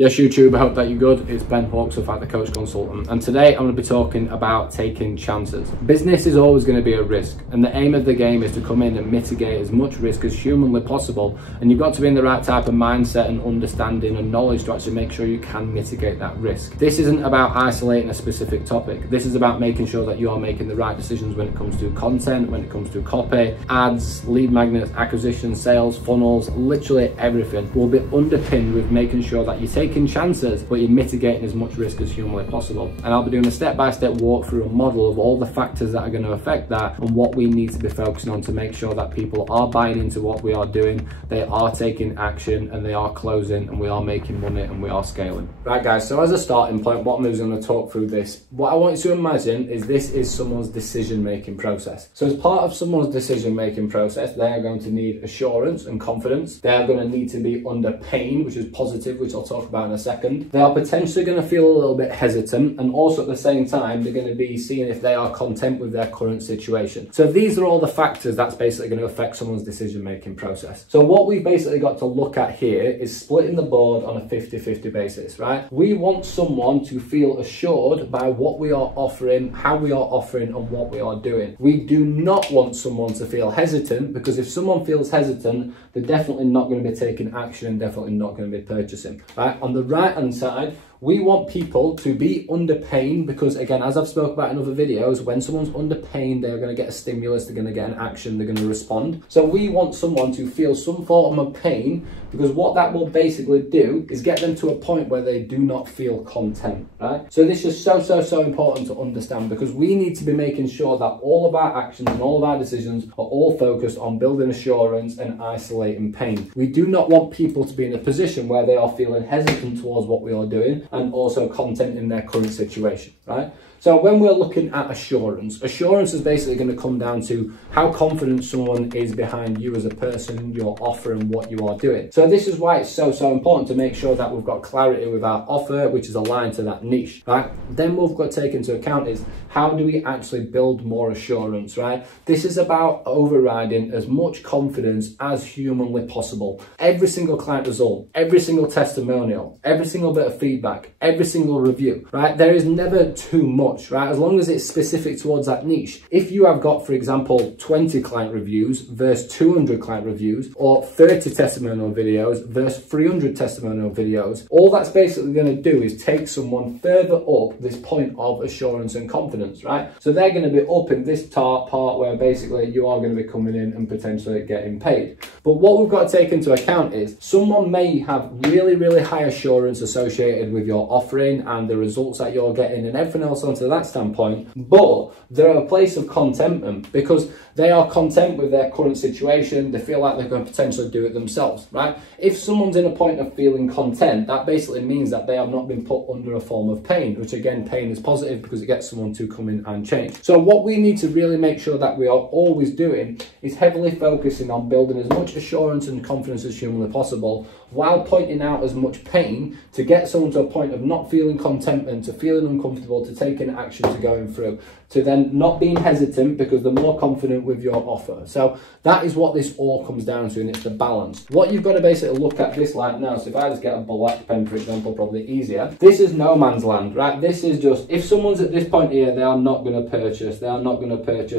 Yes, YouTube, I hope that you're good. It's Ben Hawksworth, the Coach Consultant, and today I'm going to be talking about taking chances. Business is always going to be a risk, and the aim of the game is to come in and mitigate as much risk as humanly possible, and you've got to be in the right type of mindset and understanding and knowledge to actually make sure you can mitigate that risk. This isn't about isolating a specific topic. This is about making sure that you are making the right decisions when it comes to content, when it comes to copy, ads, lead magnets, acquisition, sales, funnels, literally everything will be underpinned with making sure that you're taking chances, but you're mitigating as much risk as humanly possible. And I'll be doing a step-by-step walkthrough and model of all the factors that are going to affect that and what we need to be focusing on to make sure that people are buying into what we are doing, they are taking action, and they are closing, and we are making money, and we are scaling. Right guys, so as a starting point, what I'm going to talk through this, what I want you to imagine is this is someone's decision-making process. So as part of someone's decision-making process, they are going to need assurance and confidence. They are going to need to be under pain, which is positive, which I'll talk about in a second. They are potentially going to feel a little bit hesitant, and also at the same time they're going to be seeing if they are content with their current situation. So these are all the factors that's basically going to affect someone's decision making process. So what we've basically got to look at here is splitting the board on a 50-50 basis, right? We want someone to feel assured by what we are offering, how we are offering, and what we are doing. We do not want someone to feel hesitant, because if someone feels hesitant, they're definitely not going to be taking action and definitely not going to be purchasing, right? On the right hand side, we want people to be under pain, because again, as I've spoke about in other videos, when someone's under pain, they're going to get a stimulus, they're going to get an action, they're going to respond. So we want someone to feel some form of pain, because what that will basically do is get them to a point where they do not feel content, right? So this is so important to understand, because we need to be making sure that all of our actions and all of our decisions are all focused on building assurance and isolating pain. We do not want people to be in a position where they are feeling hesitant towards what we are doing, and also content in their current situation, right? So when we're looking at assurance is basically going to come down to how confident someone is behind you as a person, your offer, and what you are doing. So this is why it's so important to make sure that we've got clarity with our offer, which is aligned to that niche, right? Then what we've got to take into account is how do we actually build more assurance, right? This is about overriding as much confidence as humanly possible. Every single client result, every single testimonial, every single bit of feedback, every single review, right? There is never too much, right? As long as it's specific towards that niche. If you have got, for example, 20 client reviews versus 200 client reviews, or 30 testimonial videos versus 300 testimonial videos, all that's basically going to do is take someone further up this point of assurance and confidence, right? So they're going to be up in this part where basically you are going to be coming in and potentially getting paid. But what we've got to take into account is someone may have really high assurance associated with your offering and the results that you're getting and everything else onto that standpoint, but they're a place of contentment because they are content with their current situation. They feel like they're going to potentially do it themselves, right? If someone's in a point of feeling content, that basically means that they have not been put under a form of pain, which again, pain is positive because it gets someone to come in and change. So what we need to really make sure that we are always doing is heavily focusing on building as much assurance and confidence as humanly possible, while pointing out as much pain to get someone to a point of not feeling contentment, to feeling uncomfortable, to taking action, to going through, to then not being hesitant because they're more confident with your offer. So that is what this all comes down to, and it's the balance. What you've got to basically look at this like now, so if I just get a black pen, for example, probably easier. This is no man's land, right? This is just, if someone's at this point here, they are not going to purchase,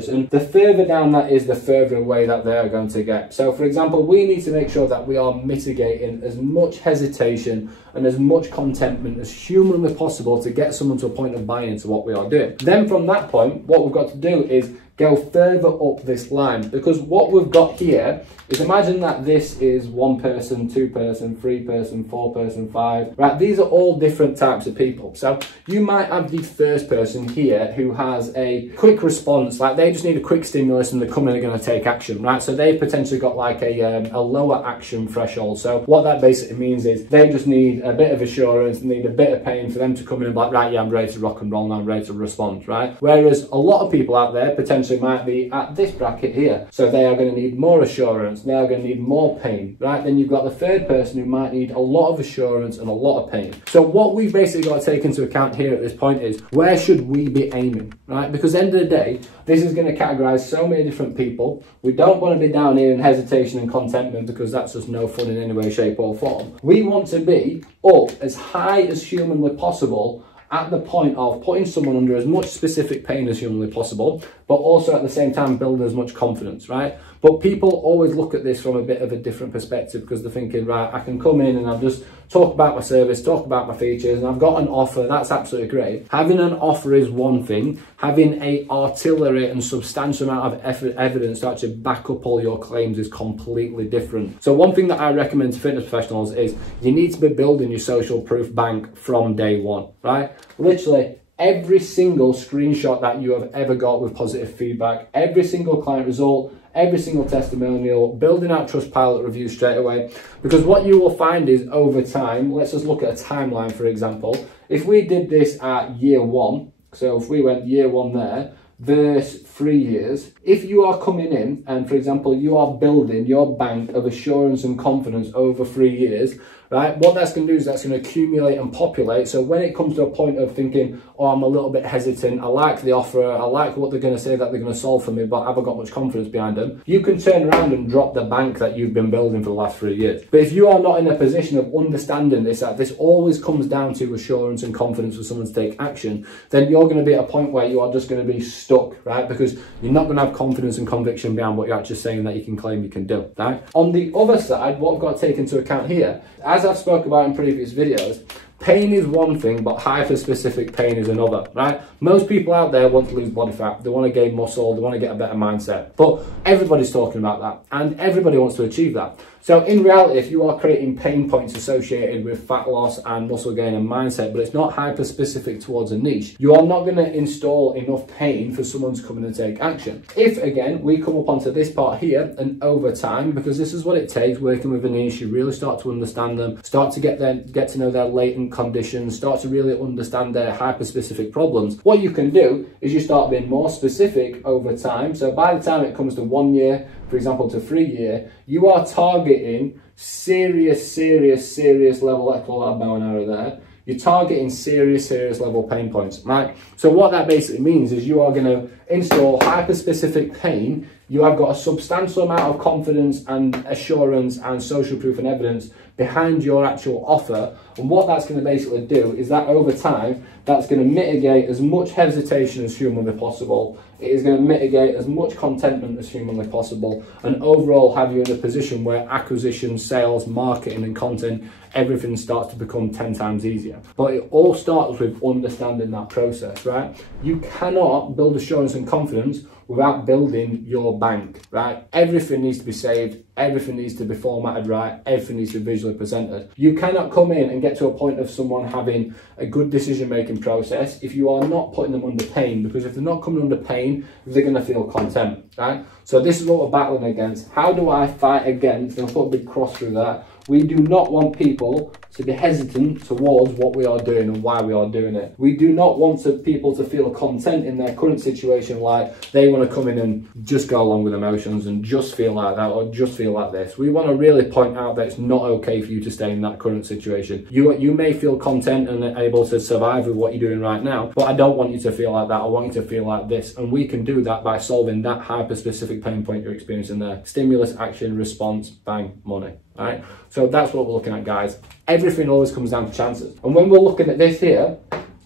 and the further down that is, the further away that they are going to get. So for example, we need to make sure that we are mitigating as much hesitation and as much contentment as humanly possible to get someone to a point of buying into what we are doing. Then from that point, what we've got to do is go further up this line, because what we've got here is, imagine that this is 1 person, 2 person, 3 person, 4 person, 5, right? These are all different types of people. So you might have the first person here who has a quick response, like they just need a quick stimulus and they're coming and going to take action, right? So they've potentially got like a lower action threshold. So what that basically means is they just need a bit of assurance, need a bit of pain for them to come in and be like, right, yeah, I'm ready to rock and roll now, I'm ready to respond, right? Whereas a lot of people out there potentially potentially might be at this bracket here. So they are going to need more assurance, they are going to need more pain, right? Then you've got the third person who might need a lot of assurance and a lot of pain. So what we've basically got to take into account here at this point is, where should we be aiming, right? Because at the end of the day, this is going to categorize so many different people. We don't want to be down here in hesitation and contentment, because that's just no fun in any way, shape or form. We want to be up as high as humanly possible, at the point of putting someone under as much specific pain as humanly possible, but also at the same time building as much confidence, right? But people always look at this from a bit of a different perspective, because they're thinking, right, I can come in and I'll just talk about my service, talk about my features, and I've got an offer. That's absolutely great. Having an offer is one thing. Having a artillery and substantial amount of evidence to actually back up all your claims is completely different. So one thing that I recommend to fitness professionals is you need to be building your social proof bank from day one, right? Literally, every single screenshot that you have ever got with positive feedback, every single client result, every single testimonial, building out Trustpilot reviews straight away. Because what you will find is, over time, let's just look at a timeline, for example. If we did this at year one, so if we went year one there, versus 3 years, if you are coming in and, for example, you are building your bank of assurance and confidence over 3 years, right, what that's going to do is that's going to accumulate and populate. So when it comes to a point of thinking, oh, I'm a little bit hesitant, I like the offer, I like what they're going to say that they're going to solve for me, but I haven't got much confidence behind them, you can turn around and drop the bank that you've been building for the last 3 years. But if you are not in a position of understanding this, that this always comes down to assurance and confidence for someone to take action, then you're going to be at a point where you are just going to be stuck, right? Because you're not going to have confidence and conviction behind what you're actually saying that you can claim you can do, right? On the other side, what I've got to take into account here, as I've spoke about in previous videos, pain is one thing, but hyper-specific pain is another, right? Most people out there want to lose body fat, they want to gain muscle, they want to get a better mindset, but everybody's talking about that, and everybody wants to achieve that. So in reality, if you are creating pain points associated with fat loss and muscle gain and mindset, but it's not hyper-specific towards a niche, you are not going to install enough pain for someone to come in and take action. If, again, we come up onto this part here, and over time, because this is what it takes working with a niche, you really start to understand them, start to get to know their latent conditions, start to really understand their hyper-specific problems. What you can do is you start being more specific over time. So by the time it comes to 1 year, for example, to 3 year, you are targeting serious level, let's call that a bow and arrow there. You're targeting serious level pain points, right? So what that basically means is you are going to install hyper-specific pain. You have got a substantial amount of confidence and assurance and social proof and evidence behind your actual offer. And what that's going to basically do is that over time, that's going to mitigate as much hesitation as humanly possible. It is going to mitigate as much contentment as humanly possible, and overall have you in a position where acquisition, sales, marketing and content, everything starts to become 10 times easier. But it all starts with understanding that process, right? You cannot build assurance and confidence without building your bank, right? Everything needs to be saved, everything needs to be formatted right, everything needs to be visually presented. You cannot come in and get to a point of someone having a good decision-making process if you are not putting them under pain, because if they're not coming under pain, they're going to feel content, right? So this is what we're battling against. How do I fight against, and I'll put a big cross through that, we do not want people to be hesitant towards what we are doing and why we are doing it. We do not want people to feel content in their current situation, like they want to come in and just go along with emotions and just feel like that or just feel like this. We want to really point out that it's not okay for you to stay in that current situation. You may feel content and able to survive with what you're doing right now, but I don't want you to feel like that. I want you to feel like this. And we can do that by solving that hyper-specific pain point you're experiencing there. Stimulus, action, response, bang, money. All right, so that's what we're looking at, guys. Everything always comes down to chances. And when we're looking at this here,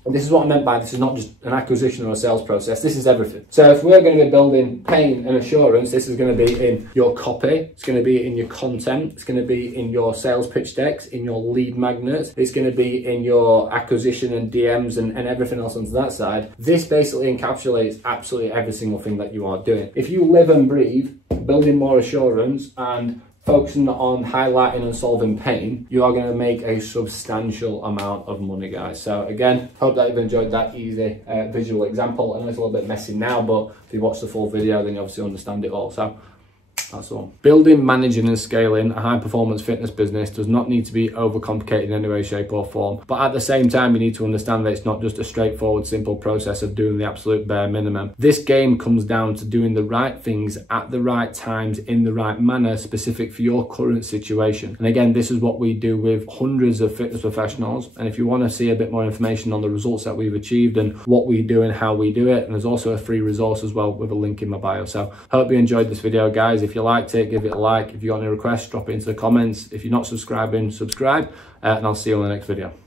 and this is what I meant by this is not just an acquisition or a sales process, this is everything. So if we're going to be building pain and assurance, this is going to be in your copy, it's going to be in your content, it's going to be in your sales pitch decks, in your lead magnets, it's going to be in your acquisition and DMs and everything else onto that side. This basically encapsulates absolutely every single thing that you are doing. If you live and breathe building more assurance and focusing on highlighting and solving pain, you are going to make a substantial amount of money, guys. So again, hope that you've enjoyed that easy visual example. I know it's a little bit messy now, but if you watch the full video, then you obviously understand it all. So That's all. Building, managing and scaling a high performance fitness business does not need to be overcomplicated in any way, shape or form. But at the same time, you need to understand that it's not just a straightforward, simple process of doing the absolute bare minimum. This game comes down to doing the right things at the right times in the right manner, specific for your current situation. And again, this is what we do with hundreds of fitness professionals. And if you want to see a bit more information on the results that we've achieved and what we do and how we do it, and there's also a free resource as well with a link in my bio. So hope you enjoyed this video, guys. If you liked it, give it a like. If you got any requests, drop it into the comments. If you're not subscribing, subscribe, and I'll see you on the next video.